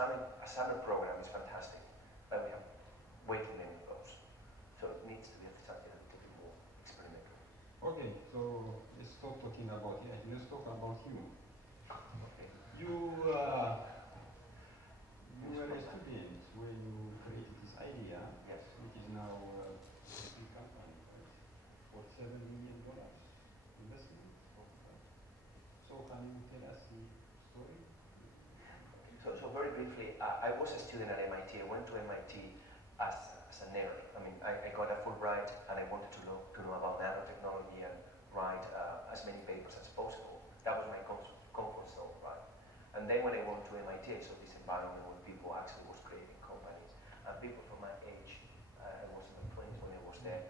summer program is fantastic, but we have way too many of those. So it needs to be something a little bit more experimental. Okay, so let's stop talking about let's talk about you. Okay. You were a student when you created this idea, yes, which is now a big company, right? For $7 million investment. So can you tell us the story? So very briefly, I was a student at MIT. I went to MIT as a nerd. I mean, I got a Fulbright, and I wanted to know about nanotechnology and write as many papers as possible. That was my comfort zone, right? And then when I went to MIT, I saw this environment where people actually was creating companies. And people from my age, I was in my 20s when I was there,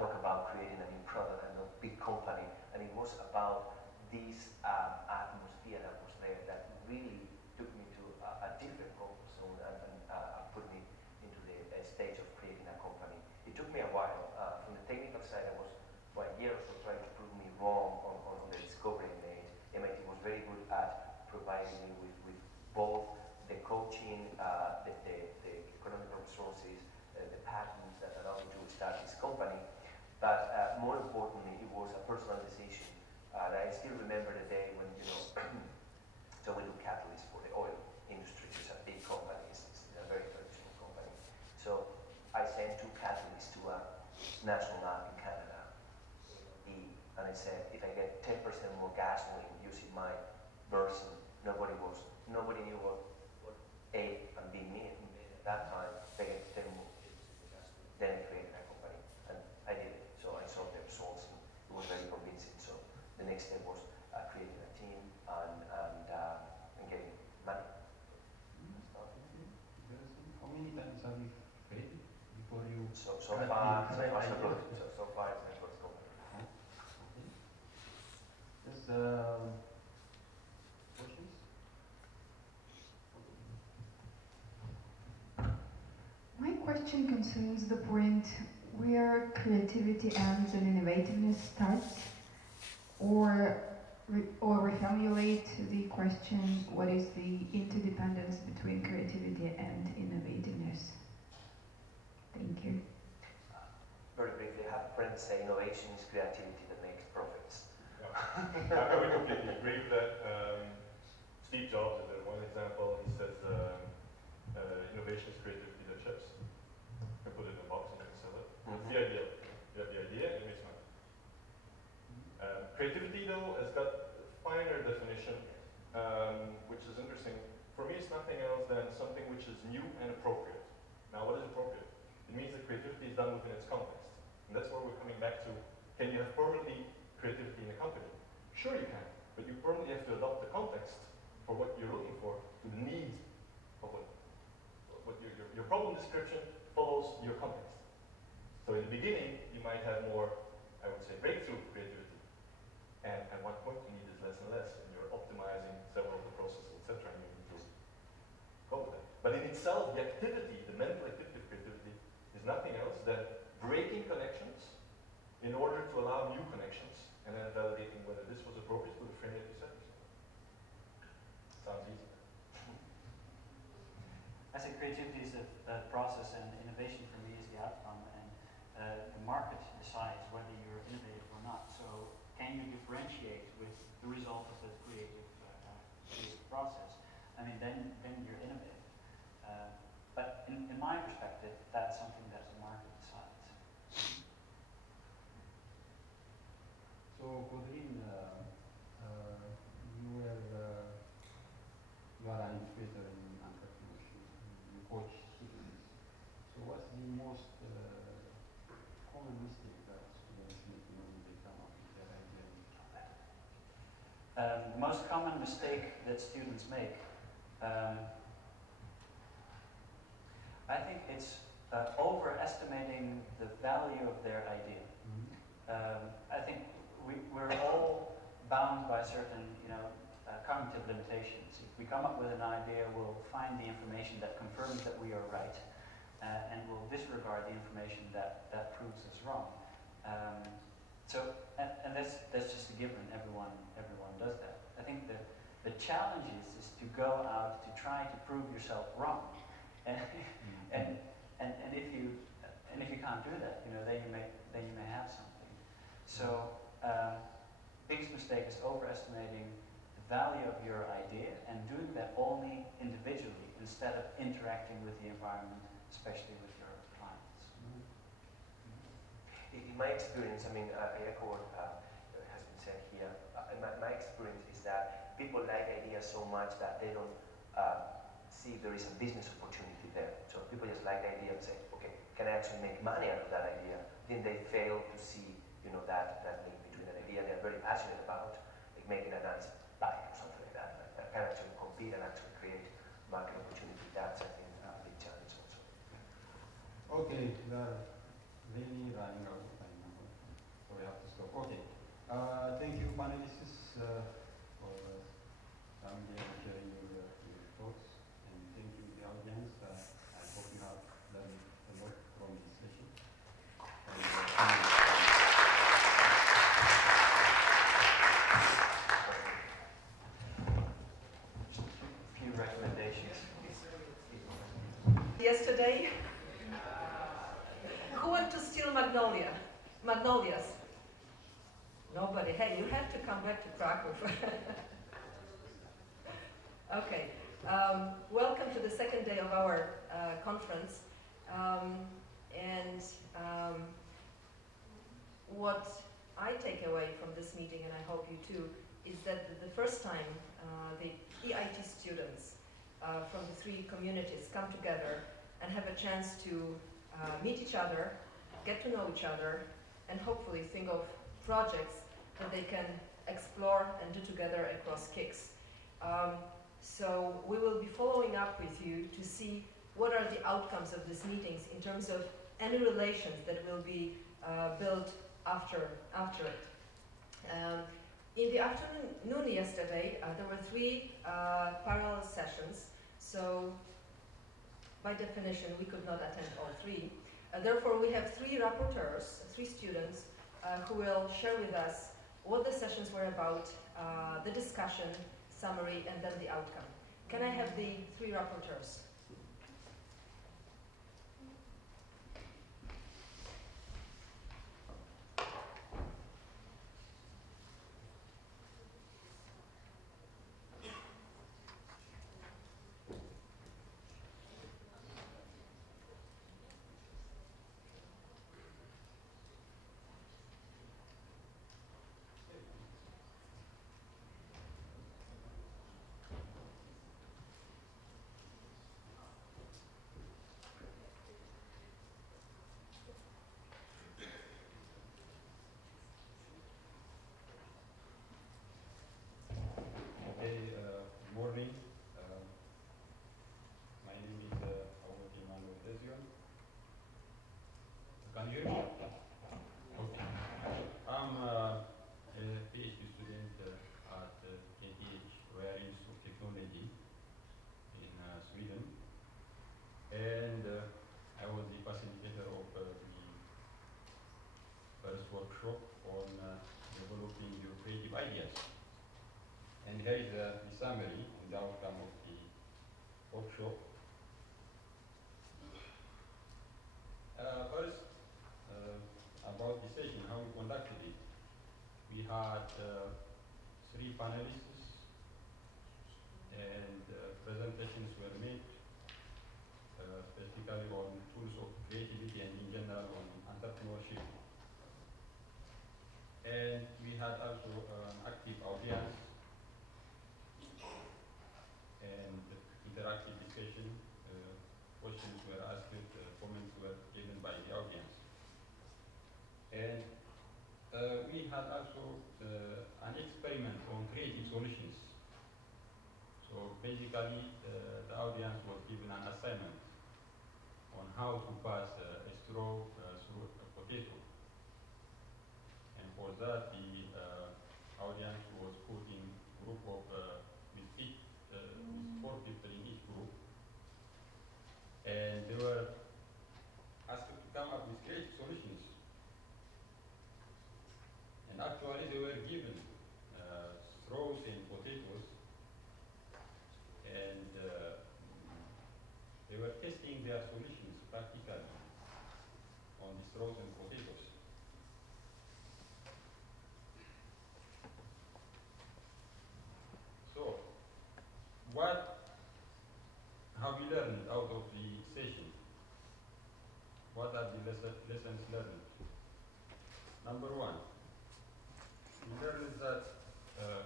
talk about creating a new product and a big company. And it was about this atmosphere that was there that really took me to a different comfort zone and put me into the stage of creating a company. It took me a while. From the technical side, I was for a year or so trying to prove me wrong on the discovery I made. MIT was very good at providing me with both the coaching, the economic resources, the patents that allowed me to start this company. But more importantly, it was a personal decision. I still remember the day when, so we do catalysts for the oil industry. It's a big company. It's a very traditional company. So I sent 2 catalysts to a national lab in Canada. And I said, if I get 10% more gasoline using my version, nobody knew what A and B mean. At that time, they get 10 more gasoline. Then I created a company, and I did it. So I saw the results, and it was very convincing. So the next step was creating a team and getting money. How many times have you failed before you? So far, so good. So far, it's my first company. Yes, questions? My question concerns the point where creativity ends and innovativeness starts, or reformulate the question, what is the interdependence between creativity and innovativeness? Thank you. Very briefly, I have friends say innovation is creativity that makes profits. Yeah. I would completely agree with that. Steve Jobs is one example. He says innovation is creativity that ships. You can put it in a box and you can sell it. That's the idea. You have the idea and it makes money. Creativity, though, has got a finer definition, which is interesting. For me, it's nothing else than something which is new and appropriate. Now, what is appropriate? It means that creativity is done within its context. And that's where we're coming back to, can you have permanently creativity in a company? Sure you can, but you permanently have to adopt the context for what you're looking for, to the needs of what your problem description follows your context. So in the beginning, you might have more, I would say, breakthrough creativity. And at one point, you need this less and less, and you're optimizing several of the processes, etc., and you need to go with that. But in itself, the activity, the mental activity of creativity, is nothing else than breaking connections in order to allow new connections, and then validating whether this was appropriate for the frame that you set yourself. Sounds easy. I think creativity is a process, and innovation for me is the outcome, and the market decides whether you're innovative or not. So can you differentiate with the result of the creative process? I mean, then you're innovative. But in my perspective, that's something that the market decides. So, Kodrin, you are an educator in entrepreneurship. You coach students. So, what's the most common mistake that students make when they come up with their idea? The most common mistake that students make, I think it's overestimating the value of their idea. I think we're all bound by certain, cognitive limitations. If we come up with an idea, we'll find the information that confirms that we are right, and we'll disregard the information that proves us wrong. And that's just a given. Everyone does that. I think the challenge is to go out to try to prove yourself wrong, and if you can't do that, then you may have something. So biggest mistake is overestimating the value of your idea and doing that only individually instead of interacting with the environment, especially with your clients. In my experience, I echo what has been said here. My experience is that people like ideas so much that they don't see if there is a business opportunity there. So people just like the idea and say, okay, can I actually make money out of that idea? Then they fail to see, that link between an idea they're very passionate about, like making a nice bike or something like that. That can actually compete and actually create market opportunity. That's, I think, a big challenge also. Okay, we are really running out of time now, so we have to stop. Okay, thank you, panelists, for coming here and sharing your thoughts, and thank you, the audience. I hope you have learned a lot from this session. Yesterday, who went to steal magnolias? Nobody. Hey, you have to come back to Krakow. Okay. Welcome to the second day of our conference. What I take away from this meeting, and I hope you too, is that the first time the EIT students from the three communities come together and have a chance to meet each other, get to know each other, and hopefully think of projects that they can explore and do together across KICS. So we will be following up with you to see what are the outcomes of these meetings in terms of any relations that will be built after it. In the afternoon yesterday, there were 3 parallel sessions, so by definition we could not attend all 3. Therefore we have 3 rapporteurs, 3 students, who will share with us what the sessions were about, the discussion, summary, and then the outcome. Can I have the 3 rapporteurs? Morning. My name is Can you hear me? Okay. I'm a PhD student at KTH, where I use technology in Sweden, and I was the facilitator of the first workshop on developing your creative ideas. And here is the summary and the outcome of the workshop. First, about the session, how we conducted it. We had 3 panelists, and presentations were made, specifically on tools of creativity and in general on entrepreneurship. And we had also an active audience and interactive discussion. Questions were asked, comments were given by the audience. And we had also an experiment on creative solutions. So basically, the audience was given an assignment on how to pass a straw through a potato. And for that, the audience was put in group of with 4 people in each group, and they were asked to come up with creative solutions. And actually, they were given straws and potatoes, what have we learned out of the session? What are the lessons learned? Number one, we learned that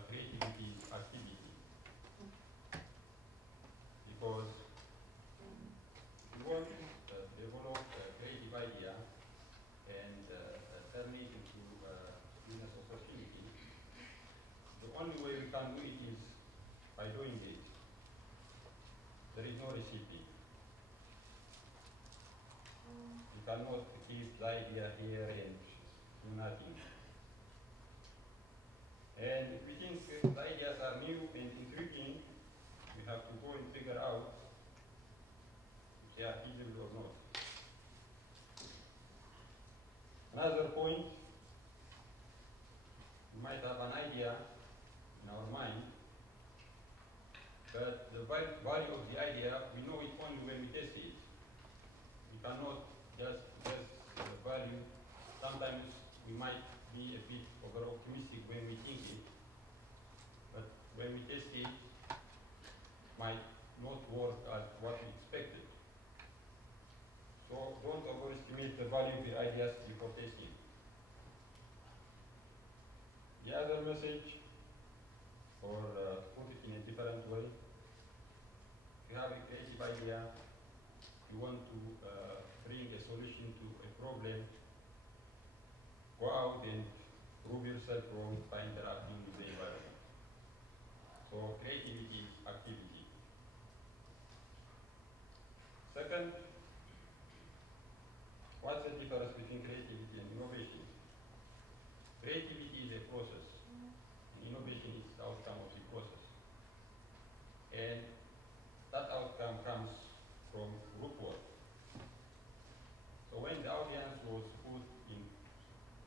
creativity is activity. Because if you want to develop a creative idea and turn it into business opportunity, the only way we can do it is by doing it. There is no recipe. You cannot keep the idea here and do nothing. And if we think the ideas are new and intriguing, we have to go and figure out if they are feasible or not. Another point, we might have an idea in our mind, but the value of the idea, we know it only when we test it. We cannot just guess the value. Sometimes we might be a bit over-optimistic when we think it, but when we test it, it might not work as what we expected. So don't overestimate the value of the ideas before testing. The other message, or put it in a different way, if you have a creative idea, you want to bring a solution to a problem, go out and prove yourself wrong by interacting with the environment. So creativity is activity. Second, what's the difference between creativity and innovation? Creativity is a process, and innovation is the outcome of the process. And that outcome comes from group work. So when the audience was put in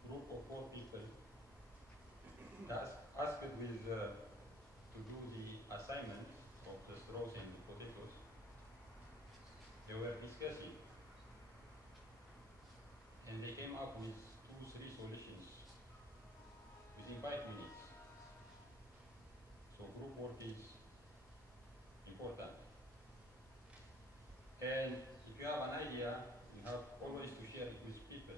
group of 4 people, asked with to do the assignment of the straws and the potatoes, they were discussing. And they came up with 2-3 solutions within 5 minutes. So group work is important. And if you have an idea, you have always to share it with people.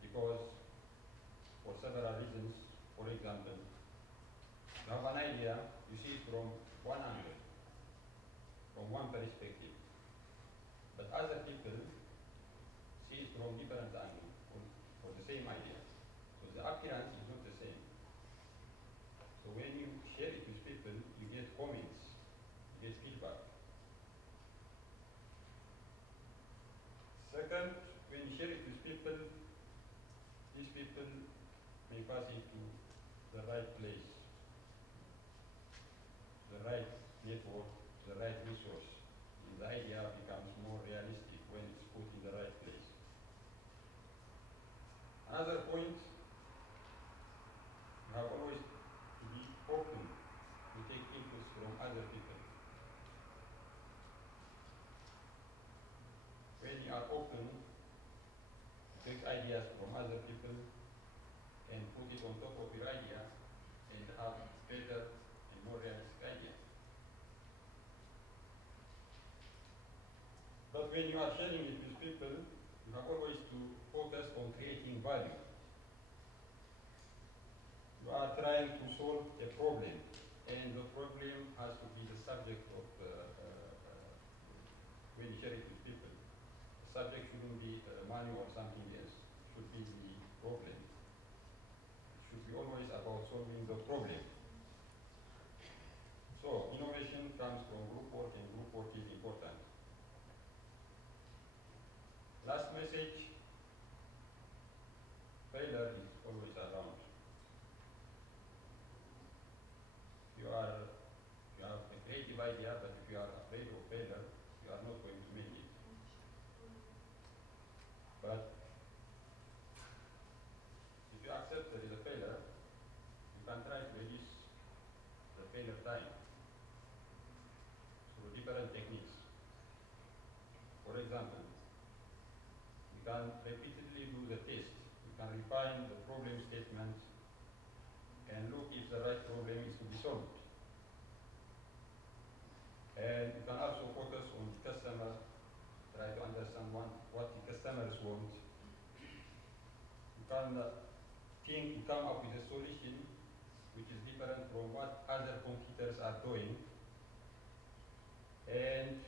Because for several reasons, for example, you have an idea, you see it from one angle, from one perspective. But other people see it from different angles for the same idea. So the appearance is not the same. So when you share it with people, you get comments, you get feedback. Second, when you share it with people, these people may pass it to the right place, the right network, the right resource. And the idea becomes more realistic when it's put in the right place. Another point, you have always to be open to take inputs from other people. When you are open to take ideas from other people and put it on top of your idea and have better and more realistic idea. But when you are sharing it with people, you have always to focus on creating value. You are trying to solve a problem, and the problem has to be the subject of when you share it with people. The subject shouldn't be money or something else. It should be the problem. It should be always about solving the problem. So innovation comes from group work, and group work is important. Last message, failure is always around. You have a creative idea, but if you are afraid of failure, you are not going to make it. But if you accept there is a failure, you can try to reduce the failure time through different techniques. For example, you can repeatedly do the test. You can refine the problem statement and look if the right problem is to be solved. And you can also focus on the customer, try to understand what the customers want. You can think to come up with a solution which is different from what other competitors are doing. And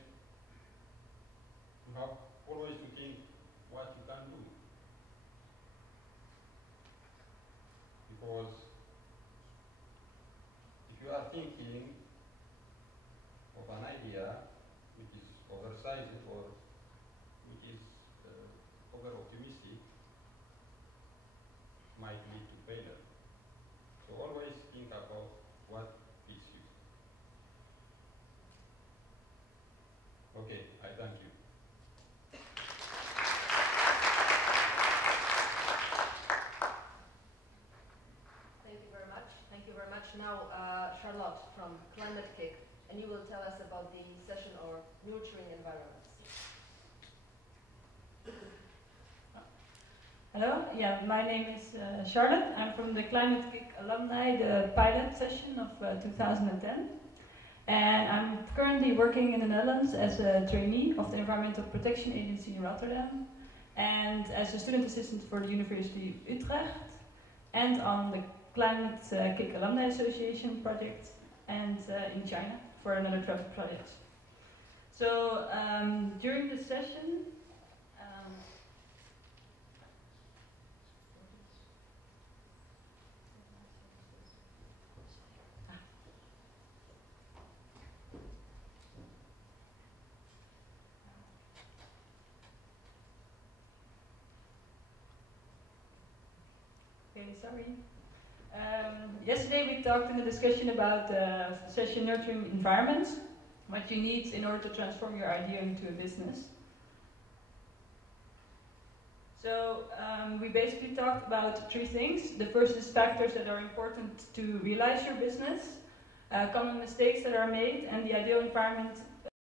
you have always to think what you can do. Because if you are thinking of an idea which is oversized or which is over-optimistic, might lead to failure. So always think about what fits you. Okay, I thank you. Thank you very much. Thank you very much. Now, Charlotte from Climate Kick, and you will tell us about the session or nurturing environments. Hello, yeah, my name is Charlotte. I'm from the Climate Kick alumni, the pilot session of 2010. And I'm currently working in the Netherlands as a trainee of the Environmental Protection Agency in Rotterdam, and as a student assistant for the University of Utrecht, and on the Climate Kick Alumni Association project, and in China for another travel project. So during the session, okay, sorry. Yesterday we talked in the discussion about session nurturing environments, what you need in order to transform your idea into a business. So we basically talked about three things. The first is factors that are important to realize your business, common mistakes that are made, and the ideal environment